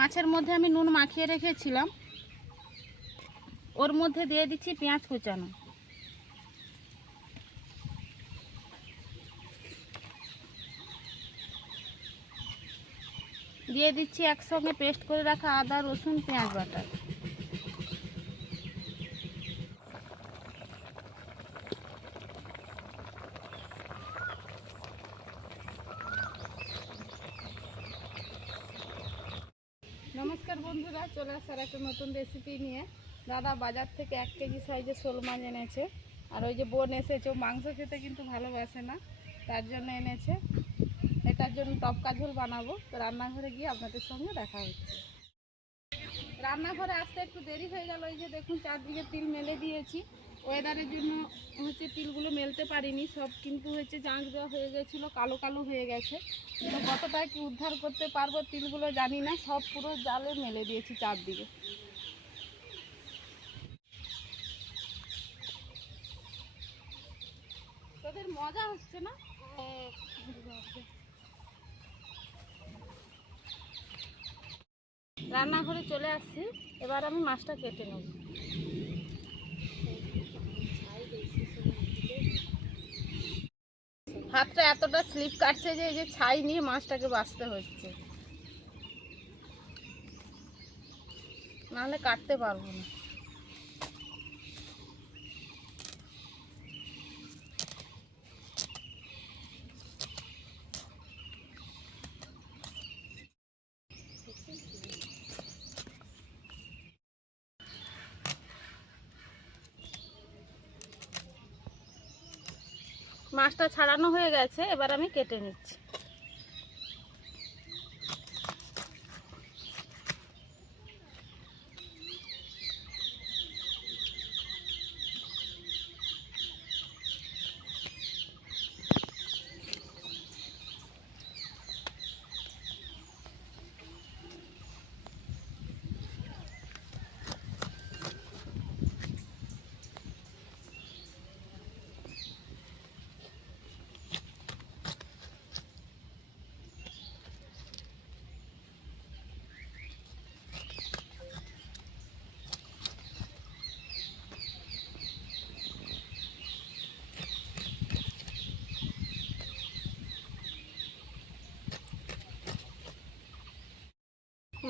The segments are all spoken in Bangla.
মাছের মধ্যে আমি নুন মাখিয়ে রেখেছিলাম। ওর মধ্যে দিয়ে দিচ্ছি পেঁয়াজ কুচানো। দিয়ে দিচ্ছি একসঙ্গে পেস্ট করে রাখা আদা, রসুন, পেঁয়াজ বাটা। বন্ধুরা, চলে আসার একটা নতুন রেসিপি নিয়ে। দাদা বাজার থেকে এক কেজি সাইজে শোল মাছ এনেছে। আর ওই যে বোন এসেছে মাংস খেতে কিন্তু ভালোবাসে না, তার জন্য এনেছে। এটার জন্য টপকা ঝোল বানাবো। তো রান্নাঘরে গিয়ে আপনাদের সঙ্গে দেখা হচ্ছে। রান্নাঘরে আসতে একটু দেরি হয়ে গেল, এই যে দেখুন চারদিকে তিল মেলে দিয়েছি। ওয়েদারের জন্য হচ্ছে তিলগুলো মেলতে পারিনি, সব কিন্তু হচ্ছে জাঁক দেওয়া হয়ে গেছিল, কালো কালো হয়ে গেছে। তো কতটা কি উদ্ধার করতে পারব তিলগুলো জানি না, সব পুরো জালে মেলে দিয়েছি চারদিকে। তোদের মজা হচ্ছে না? রান্নাঘরে চলে আসছি। এবার আমি মাছটা কেটে নেব। হাতটা এতটা স্লিপ কাটছে যে এই যে ছাই নিয়ে মাছটাকে বাঁচতে হচ্ছে। নাহলে কাটতে পারব না। মাছটা ছাড়ানো হয়ে গেছে এবার আমি কেটে নিচ্ছি।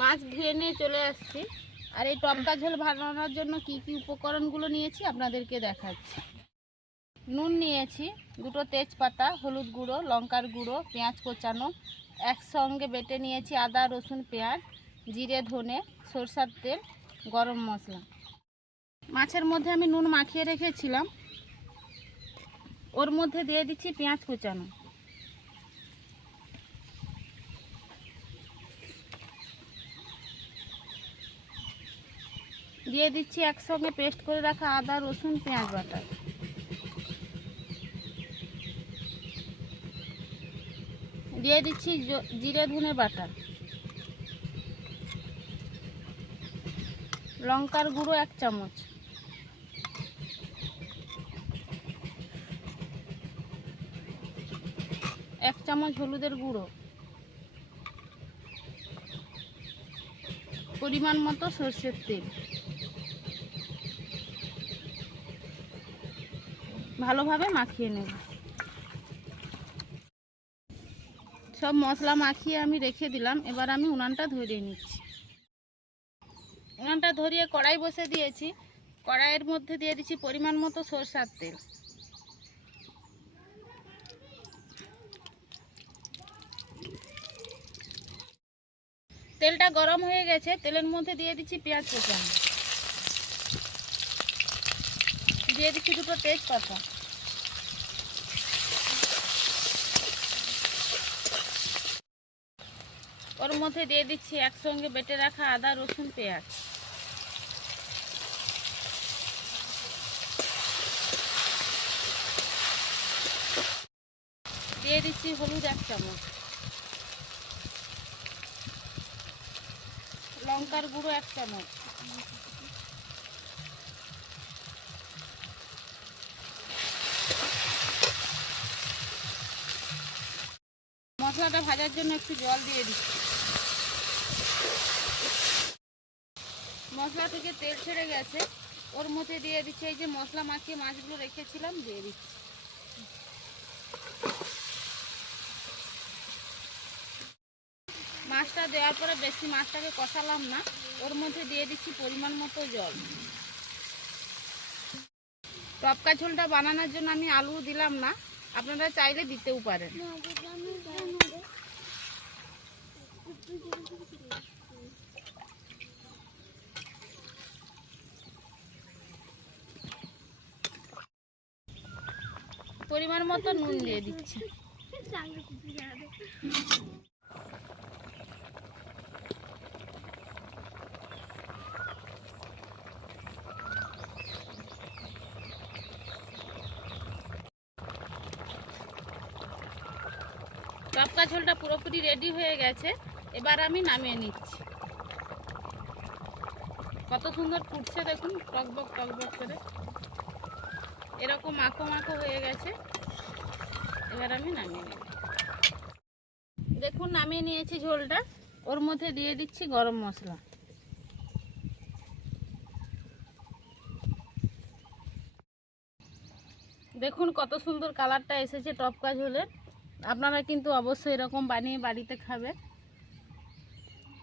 মাছ ধুয়ে নিয়ে চলে আসছি। আর এই টপকা ঝোল বানানোর জন্য কি কি উপকরণগুলো নিয়েছি আপনাদেরকে দেখাচ্ছি। নুন নিয়েছি, দুটো তেজপাতা, হলুদ গুঁড়ো, লঙ্কার গুঁড়ো, পেঁয়াজ কোচানো, একসঙ্গে বেটে নিয়েছি আদা, রসুন, পেঁয়াজ, জিরে, ধনে, সরষার তেল, গরম মশলা। মাছের মধ্যে আমি নুন মাখিয়ে রেখেছিলাম। ওর মধ্যে দিয়ে দিচ্ছি পেঁয়াজ কুচানো। দিয়ে দিচ্ছি একসঙ্গে পেস্ট করে রাখা আদা, রসুন, পেঁয়াজ বাটা। দিয়ে দিচ্ছি জিরে, ধনে বাটা। লঙ্কার গুঁড়ো এক চামচ। এক চামচ হলুদের গুঁড়ো। পরিমাণ মতো সর্ষের তেল। ভালোভাবে মাখিয়ে নেব। সব মশলা মাখিয়ে আমি রেখে দিলাম, এবার আমি উনানটা ধরিয়ে নিচ্ছি। উনানটা ধরিয়ে কড়াই বসে দিয়েছি। কড়াইয়ের মধ্যে দিয়ে দিচ্ছি পরিমাণ মতো সরষার তেল। তেলটা গরম হয়ে গেছে, তেলের মধ্যে দিয়ে দিচ্ছি পেঁয়াজ কুচানো। দিয়ে দিচ্ছি দুটো তেজপাতা। ওর মধ্যে দিয়ে দিচ্ছি একসঙ্গে বেটে রাখা আদা, রসুন, পেঁয়াজ। দিয়ে দিচ্ছি হলুদ এক চামচ। লঙ্কার গুঁড়ো এক চামচ। মশলাটা ভাজার জন্য একটু জল দিয়ে দিচ্ছি। মশলা থেকে তেল ছেড়ে গেছে ওর মধ্যে দিয়ে দিচ্ছি এই যে মশলা মাখিয়ে মাছগুলো রেখেছিলাম দিয়ে দিচ্ছি মাছটা দেওয়ার পরে বেশি মাছটাকে কষালাম না ওর মধ্যে দিয়ে দিচ্ছি পরিমাণ মতো জল টপকা ঝোলটা বানানোর জন্য আমি আলু দিলাম না আপনারা চাইলে দিতেও পারেন পরিমাণ মতো নুন দিয়ে দিচ্ছি। টপকা ঝোলটা পুরোপুরি রেডি হয়ে গেছে। এবার আমি নামিয়ে নিচ্ছি। কত সুন্দর ফুটছে দেখুন, টকবক টকবক করে। এরকম মাখো মাখো হয়ে গেছে। এবার আমি নামিয়ে নেব। দেখুন, নামিয়ে নিয়েছি ঝোলটা। ওর মধ্যে দিয়ে দিচ্ছি গরম মশলা। দেখুন, কত সুন্দর কালারটা এসেছে টপকা ঝোলের। আপনারা কিন্তু অবশ্যই এরকম বানিয়ে বাড়িতে খাবেন।